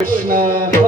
Krishna.